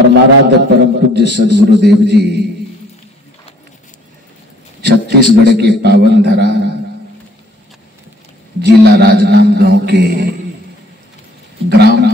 परमाराध्य परम पूज्य सद्गुरुदेव जी छत्तीसगढ़ के पावन धरा जिला राजनांदगांव के ग्राम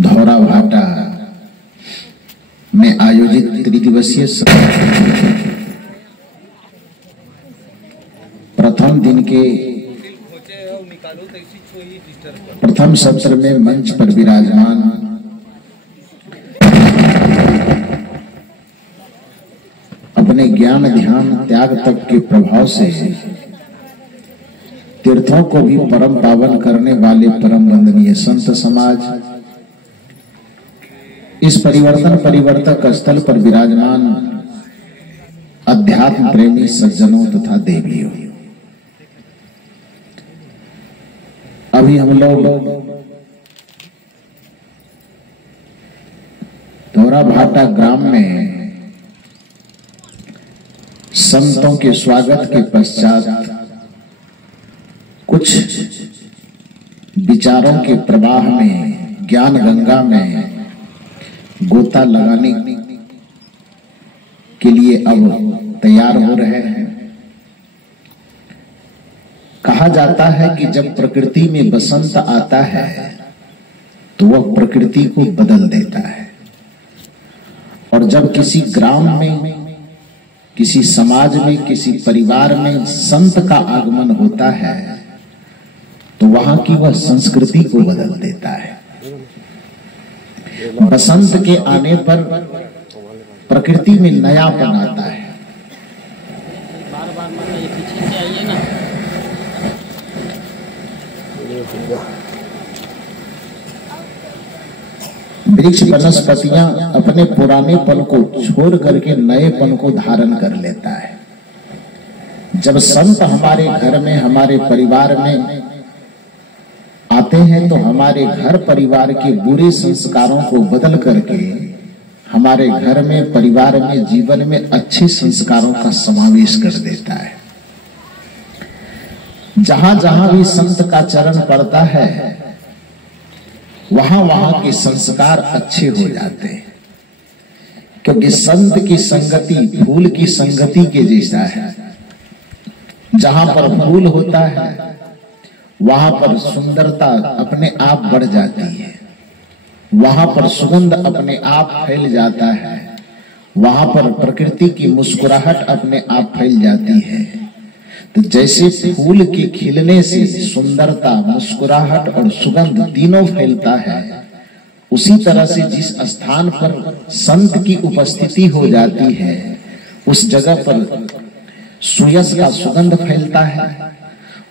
धौरा भाटा में आयोजित त्रिदिवसीय प्रथम दिन के प्रथम सत्र में मंच पर विराजमान अपने ज्ञान ध्यान त्याग तप के प्रभाव से तीर्थों को भी परम पावन करने वाले परम वंदनीय संत समाज इस परिवर्तक स्थल पर विराजमान अध्यात्म प्रेमी सज्जनों तथा देवियों, अभी हम लोग धौरा भाटा ग्राम में संतों के स्वागत के पश्चात कुछ विचारों के प्रवाह में ज्ञान गंगा में गोता लगाने के लिए अब तैयार हो रहे हैं। कहा जाता है कि जब प्रकृति में बसंत आता है तो वह प्रकृति को बदल देता है, और जब किसी ग्राम में, किसी समाज में, किसी परिवार में संत का आगमन होता है तो वहां की वह संस्कृति को बदल देता है। बसंत के आने पर प्रकृति में नयापन आता है। वृक्ष वनस्पतियां अपने पुरानेपन को छोड़ करके नएपन को धारण कर लेता है। जब संत हमारे घर में, हमारे परिवार में आते हैं तो हमारे घर परिवार के बुरे संस्कारों को बदल करके हमारे घर में, परिवार में, जीवन में अच्छे संस्कारों का समावेश कर देता है। जहां जहां भी संत का चरण पड़ता है वहां वहां के संस्कार अच्छे हो जाते हैं, क्योंकि संत की संगति फूल की संगति के जैसा है। जहां पर फूल होता है वहां पर सुंदरता अपने आप बढ़ जाती है, वहां पर सुगंध अपने आप फैल जाता है, वहां पर प्रकृति की मुस्कुराहट अपने आप फैल जाती है। तो जैसे फूल के खिलने से सुंदरता, मुस्कुराहट और सुगंध तीनों फैलता है, उसी तरह से जिस स्थान पर संत की उपस्थिति हो जाती है उस जगह पर सुयस का सुगंध फैलता है,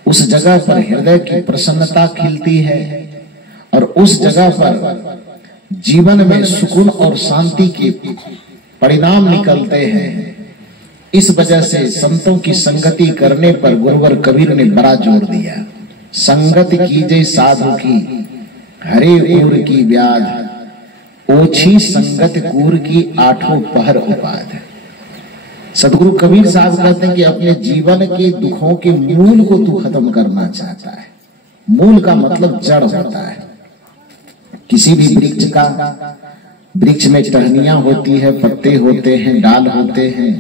उस जगह पर हृदय की प्रसन्नता खिलती है, और उस जगह पर जीवन में सुकून और शांति के परिणाम निकलते हैं। इस वजह से संतों की संगति करने पर गुरुवर कबीर ने बड़ा जोर दिया। संगत कीजे साधु की हरे उर की व्याध, ओछी संगत कूर की आठों पहर उपाध। सदगुरु कबीर साहब कहते हैं कि अपने जीवन के दुखों के मूल को तू खत्म करना चाहता है। मूल का मतलब जड़ होता है। किसी भी वृक्ष में टहनियां होती है, पत्ते होते हैं, डाल होते हैं,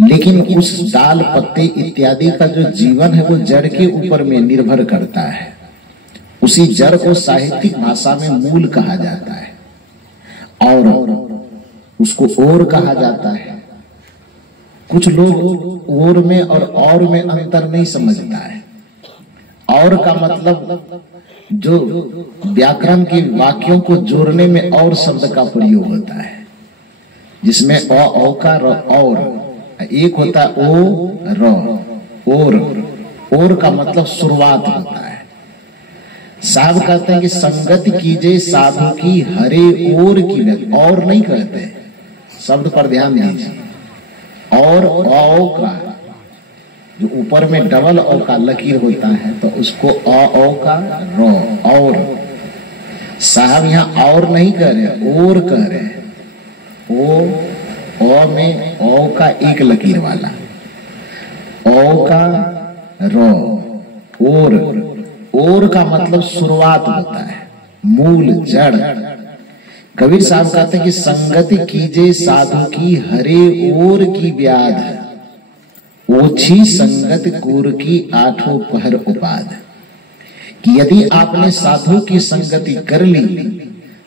लेकिन उस डाल, पत्ते इत्यादि का जो जीवन है वो जड़ के ऊपर में निर्भर करता है। उसी जड़ को साहित्यिक भाषा में मूल कहा जाता है, और उसको ओर कहा जाता है। कुछ लोग ओर में और में अंतर नहीं समझता है। और का मतलब जो व्याकरण के वाक्यों को जोड़ने में और शब्द का प्रयोग होता है, जिसमें औ का और एक होता है ओ र, और का मतलब शुरुआत होता है। साहब कहते हैं कि संगत कीजिए साधु की हरे ओर की, और नहीं कहते, शब्द पर ध्यान दीजिए। और औ का जो ऊपर में डबल औ का लकीर होता है तो उसको औ का रो, और साहब यहाँ और नहीं कह रहे, और कह रहे। ओ में औ का एक लकीर वाला, औ का रो, और का मतलब शुरुआत होता है, मूल, जड़। कबीर साहब कहते हैं कि संगति कीजे साधु की हरे ओर की व्याध, ओछी संगत कूर की आठों पहर उपाद। कि यदि आपने साधु की संगति कर ली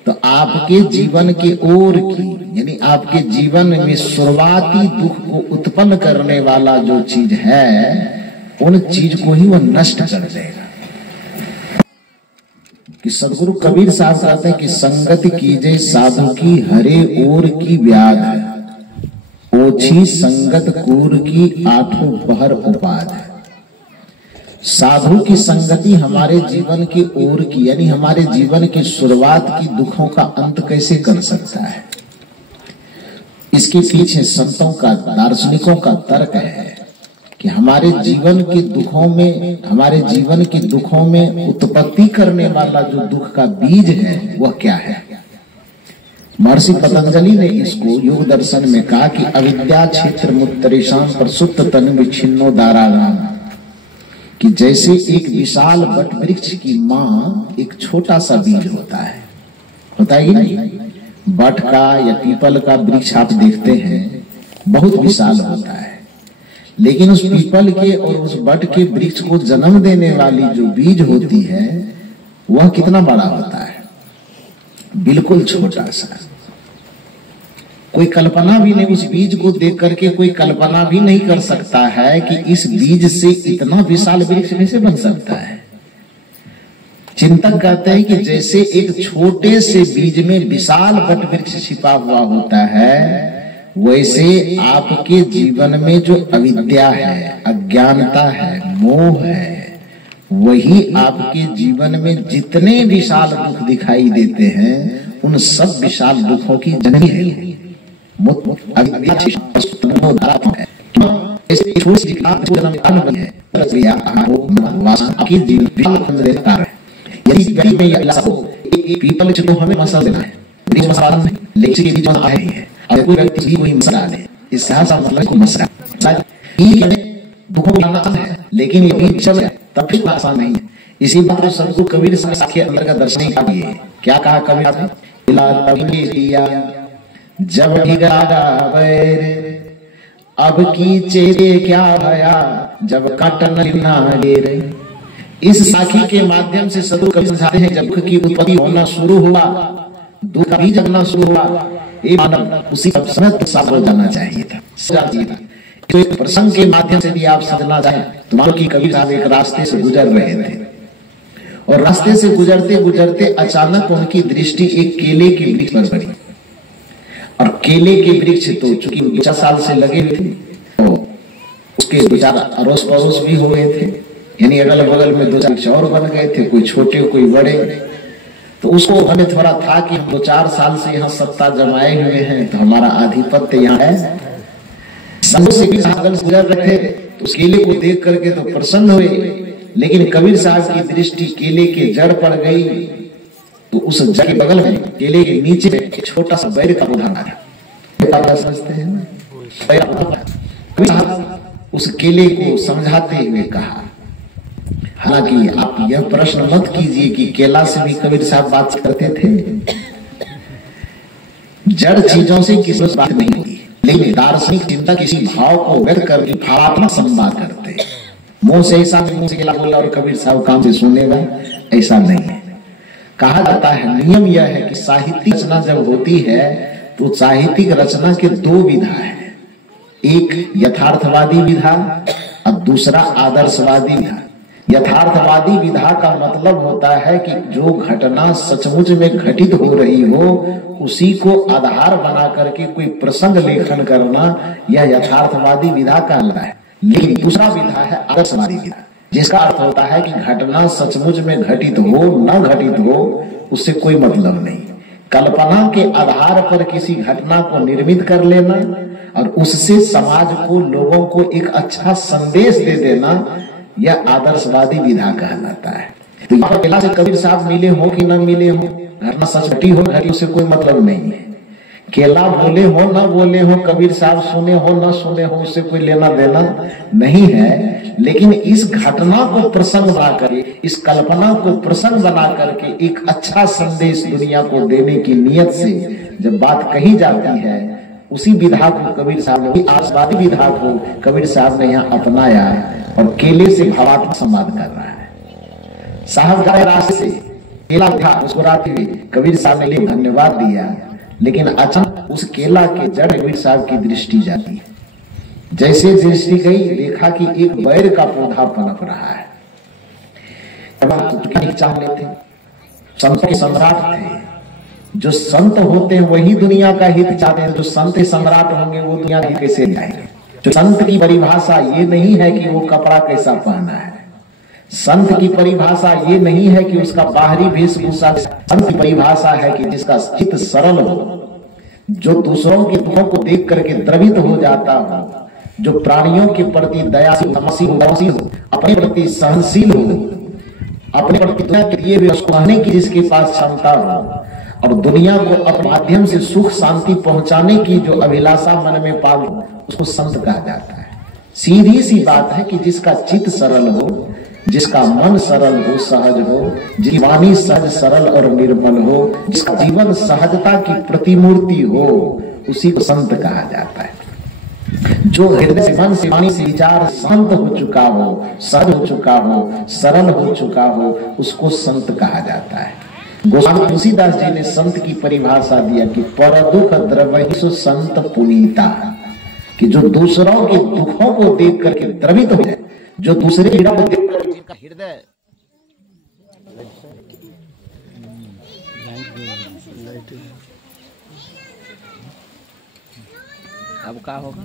तो आपके जीवन के ओर की, यानी आपके जीवन में शुरुआती दुख को उत्पन्न करने वाला जो चीज है, उन चीज को ही वह नष्ट कर देगा। कि सदगुरु कबीर साहब कहते हैं कि संगत कीजे साधु की हरे ओर की व्याध, ओछी संगत कूर की आठों पहर उपाद। साधु की संगति हमारे जीवन की ओर की, यानी हमारे जीवन की शुरुआत की दुखों का अंत कैसे कर सकता है, इसके पीछे संतों का, दार्शनिकों का तर्क है कि हमारे जीवन के दुखों में, हमारे जीवन के दुखों में उत्पत्ति करने वाला जो दुख का बीज है वह क्या है। महर्षि पतंजलि ने इसको योग दर्शन में कहा कि अविद्या क्षेत्र मुत्तरिशाम प्रसुप्त तन विच्छिन्नो दारागाम। कि जैसे एक विशाल वट वृक्ष की माँ एक छोटा सा बीज होता है, होता है नहीं, वट का या पीपल का वृक्ष आप देखते हैं बहुत विशाल होता है, लेकिन उस पीपल के और उस वट के वृक्ष को जन्म देने वाली जो बीज होती है वह कितना बड़ा होता है, बिल्कुल छोटा सा। कोई कल्पना भी नहीं, उस बीज को देख करके कोई कल्पना भी नहीं कर सकता है कि इस बीज से इतना विशाल वृक्ष कैसे बन सकता है। चिंतक कहते हैं कि जैसे एक छोटे से बीज में विशाल वट वृक्ष छिपा हुआ होता है, वैसे आपके जीवन में जो अविद्या है, अज्ञानता है, मोह है, वही आपके जीवन में जितने विशाल दुख दिखाई देते हैं उन सब विशाल दुखों की जननी है। पीपल को हमें मसाला देना है, कोई व्यक्ति भी वही मसाला दे, इससे मतलब को मसाला दुखों को लाना है, लेकिन ये भी सब तब भी आसान नहीं है। इसी बात को सदगुरु कबीर साहब के अंदर का दर्शन किया। क्या कहा कबीर साहब, जब बैर अब की चेरे क्या भया, जब काटन नागेर। इस साखी के माध्यम से सदगुरु कबीर समझाते हैं जब दुख की उत्पत्ति होना शुरू हुआ, दुख का बीज जगना शुरू हुआ, ये मानव उसी समय साफ हो जाना चाहिए था। तो एक प्रसंग के माध्यम से भी आप समझना चाहें तो मानो कि कबीर साहब एक रास्ते से गुजर रहे थे और रास्ते से गुजरते गुजरते अचानक उनकी दृष्टि एक केले के वृक्ष पर पड़ी। और केले के वृक्ष तो चूंकि 50 साल से लगे हुए थे तो उसके दो चार अड़ोस पड़ोस भी हो गए थे, यानी अगल बगल में दो चार वृक्ष और बन गए थे, कोई छोटे कोई बड़े। तो उसको हमें थोड़ा था कि हम 2-4 साल से यहाँ सत्ता जमाए हुए हैं तो हमारा आधिपत्य यहाँ है। संघों से भी गुजर रहे थे तो उस केले को देख करके तो प्रसन्न हुए, लेकिन कबीर साहब की दृष्टि केले के जड़ पर गई तो उस जड़ के बगल में केले के नीचे एक छोटा सा बैर का पौधा था। समझते हैं ना, उस केले को समझाते हुए कहा, हालांकि आप यह प्रश्न मत कीजिए कि केला से भी कबीर साहब बात करते थे, जड़ चीजों से किसी बात नहीं होती, लेकिन दार्शनिक चिंता किसी भाव को व्यक्त करके भावात्मक संवाद करते। मुंह से ऐसा मुंह से केला बोला और कबीर साहब काम से सुनेगा, ऐसा नहीं है। कहा जाता है, नियम यह है कि साहित्यिक रचना जब होती है तो साहित्यिक रचना के 2 विधा है, एक यथार्थवादी विधा और दूसरा आदर्शवादी विधा। यथार्थवादी विधा का मतलब होता है कि जो घटना सचमुच में घटित हो रही हो उसी को आधार बना करके कोई प्रसंग लेखन करना, यह यथार्थवादी विधा कहलाता है। लेकिन दूसरा विधा है आदर्शवादी विधा, जिसका अर्थ होता है कि घटना सचमुच में घटित हो न घटित हो उससे कोई मतलब नहीं, कल्पना के आधार पर किसी घटना को निर्मित कर लेना और उससे समाज को, लोगों को एक अच्छा संदेश दे देना, यह आदर्शवादी विधा कहलाता है। तो यहाँ पर से कबीर साहब मिले हो कि न मिले हो, घटना सच घटी हो घटी उससे कोई मतलब नहीं है, केला बोले हो ना बोले हो, कबीर साहब सुने हो ना सुने हो, उससे कोई लेना देना नहीं है। लेकिन इस घटना को प्रसंग बना करके, इस कल्पना को प्रसंग बना करके एक अच्छा संदेश दुनिया को देने की नियत से जब बात कही जाती है, उसी विधा को कबीर साहब ने, आसवादी विधा को कबीर साहब ने यहाँ अपनाया और केले से भावात्मक संवाद कर रहा है। साहब गए रास्ते से, केला था मुस्कुराते हुए, कबीर साहब ने धन्यवाद दिया, लेकिन अचानक उस केला के जड़ कबीर साहब की दृष्टि जाती है। जैसे दृष्टि गई, देखा कि एक बैर का पौधा पनप रहा है। चाह लेते, संतों के सम्राट थे। जो संत होते हैं वही दुनिया का हित चाहते हैं। जो संत सम्राट होंगे वो दुनिया का कैसे जाएंगे? जो संत की परिभाषा ये नहीं है कि वो कपड़ा कैसा पहना है, संत की परिभाषा ये नहीं है कि उसका बाहरी वेशभूषा, संत की परिभाषा है कि जिसका चित्त सरल हो, जो दूसरों के दुखों को देख करके द्रवित हो जाता हो, जो प्राणियों के प्रति दयाशील हो, अपने प्रति सहनशील हो, अपने प्रति दुनिया के लिए भी उसको कहने की जिसके पास क्षमता हो, और दुनिया को अपने माध्यम से सुख शांति पहुंचाने की जो अभिलाषा मन में पाल, उसको संत कहा जाता है। सीधी सी बात है कि जिसका चित्त सरल हो, जिसका मन सरल हो, सहज हो, जिसकी वाणी सहज सरल और निर्मल हो, जिसका जीवन सहजता की प्रतिमूर्ति हो, उसी को संत कहा जाता है। जो हृदय से, मन से, वाणी से, विचार शांत हो चुका हो, सहज हो चुका हो, सरल हो चुका हो, उसको संत कहा जाता है। गोस्वामी तुलसीदास जी ने संत की परिभाषा दिया कि पर दुख द्रवहिषु संत पुनीता, कि जो दूसरों के दुखों को देख करके द्रवित हो जाए, जो दूसरे पीड़ा को देख कर जिनका हृदय अब क्या होगा?